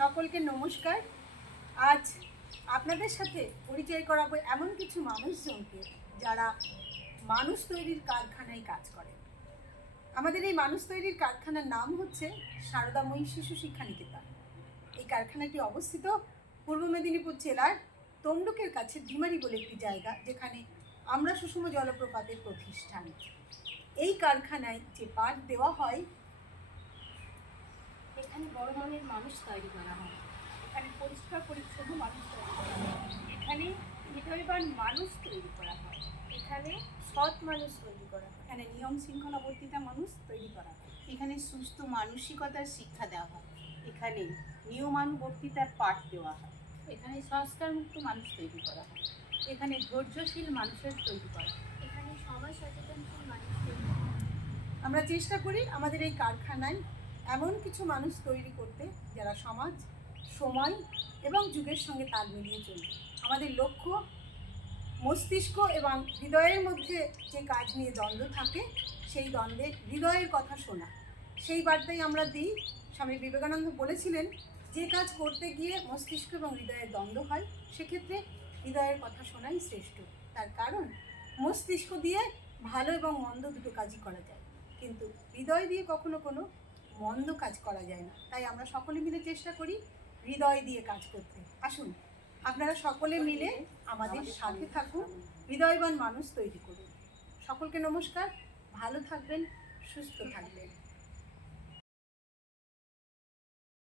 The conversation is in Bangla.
সকলকে নমস্কার। আজ আপনাদের সাথে পরিচয় করাবো এমন কিছু মানুষজনকে যারা মানুষ তৈরির কারখানায় কাজ করে। আমাদের এই মানুষ তৈরির কারখানার নাম হচ্ছে সারদাময়ী শিশু শিক্ষা নিকেতন। এই কারখানাটি অবস্থিত পূর্ব মেদিনীপুর জেলার তমলুকের কাছে ডিমারি বলে একটি জায়গা, যেখানে আমরা সুষম জলপ্রপাতের প্রতিষ্ঠান। এই কারখানায় যে পাট দেওয়া হয়, এখানে বড় মানের মানুষ তৈরি করা হয়। এখানে পরিষ্কার পরিচ্ছন্ন মানুষ তৈরি করা হয়। এখানে হৃদয়বান মানুষ তৈরি করা হয়। এখানে সৎ মানুষ তৈরি করা হয়। এখানে নিয়ম শৃঙ্খলাবর্তিতা মানুষ তৈরি করা হয়। এখানে সুস্থ মানসিকতার শিক্ষা দেওয়া হয়। এখানে নিয়মানুবর্তিতার পাঠ দেওয়া হয়। এখানে সংস্কার মুক্ত মানুষ তৈরি করা হয়। এখানে ধৈর্যশীল মানুষের তৈরি করা হয়। এখানে সমাজ সচেতনশীল মানুষ তৈরি করা হয়। আমরা চেষ্টা করি আমাদের এই কারখানায় এমন কিছু মানুষ তৈরি করতে যারা সমাজ, সময় এবং যুগের সঙ্গে তাল মিলিয়ে চলবে। আমাদের লক্ষ্য মস্তিষ্ক এবং হৃদয়ের মধ্যে যে কাজ নিয়ে দ্বন্দ্ব থাকে, সেই দ্বন্দ্বে হৃদয়ের কথা শোনা, সেই বার্তাই আমরা দিই। স্বামী বিবেকানন্দ বলেছিলেন, যে কাজ করতে গিয়ে মস্তিষ্ক এবং হৃদয়ের দ্বন্দ্ব হয়, সেক্ষেত্রে হৃদয়ের কথা শোনাই শ্রেষ্ঠ। তার কারণ মস্তিষ্ক দিয়ে ভালো এবং মন্দ দুটো কাজই করা যায়, কিন্তু হৃদয় দিয়ে কখনো কোনো মন্দ কাজ করা যায় না। তাই আমরা সকলে মিলে চেষ্টা করি হৃদয় দিয়ে কাজ করতে। আসুন আপনারা সকলে মিলে আমাদের সাথে থাকুন, হৃদয়বান মানুষ তৈরি করুন। সকলকে নমস্কার, ভালো থাকবেন, সুস্থ থাকবেন।